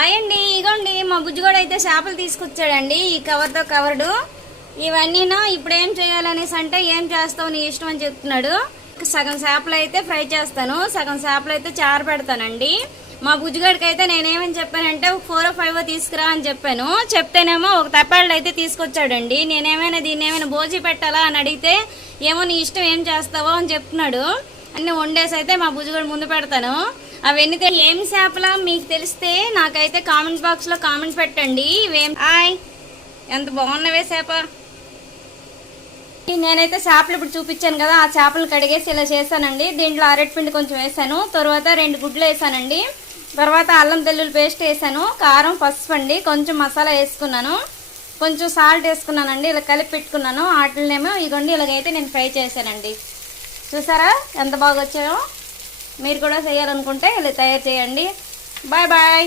అయ్యండి ఇగోండి మా బుజ్జిగోడు అయితే చేపలు తీసుకొచ్చాడండి ఈ కవర్తో కవర్డు. ఇవన్నీనా ఇప్పుడు ఏం చేయాలనేసి అంటే ఏం చేస్తావు నీ ఇష్టం అని చెప్తున్నాడు. సగం చేపలు అయితే ఫ్రై చేస్తాను, సగం చేపలు అయితే చారు పెడతానండి. మా బుజ్జిగడికి అయితే నేనేమని చెప్పానంటే ఒక 4 or 5 తీసుకురా అని చెప్పాను. చెప్తేనేమో ఒక తప్పాళ్ళు అయితే తీసుకొచ్చాడండి. నేనేమైనా దీన్ని ఏమైనా భోజీ పెట్టాలా అని అడిగితే ఏమో నీ ఇష్టం ఏం చేస్తావో అని చెప్తున్నాడు. అన్ని వండేసి అయితే మా బుజ్జిగడు ముందు పెడతాను. అవన్నీ ఏం చేపలా మీకు తెలిస్తే నాకైతే కామెంట్ బాక్స్లో కామెంట్ పెట్టండి. హాయ్, ఎంత బాగున్నవే చేప. నేనైతే చేపలు ఇప్పుడు చూపించాను కదా, ఆ చేపలు కడిగేసి ఇలా చేశానండి. దీంట్లో అరటిపిండి కొంచెం వేసాను, తర్వాత 2 గుడ్లు వేసానండి, తర్వాత అల్లం వెల్లుల్లి పేస్ట్ వేసాను, కారం పసుపు అండి, కొంచెం మసాలా వేసుకున్నాను, కొంచెం సాల్ట్ వేసుకున్నానండి. ఇలా కలిపి పెట్టుకున్నాను. వాటినేమో ఇగోండి ఇలాగైతే నేను ఫ్రై చేశానండి. చూసారా ఎంత బాగా వచ్చాయో. మీరు కూడా చేయాలనుకుంటే ఇలా తయారు చేయండి. Bye bye.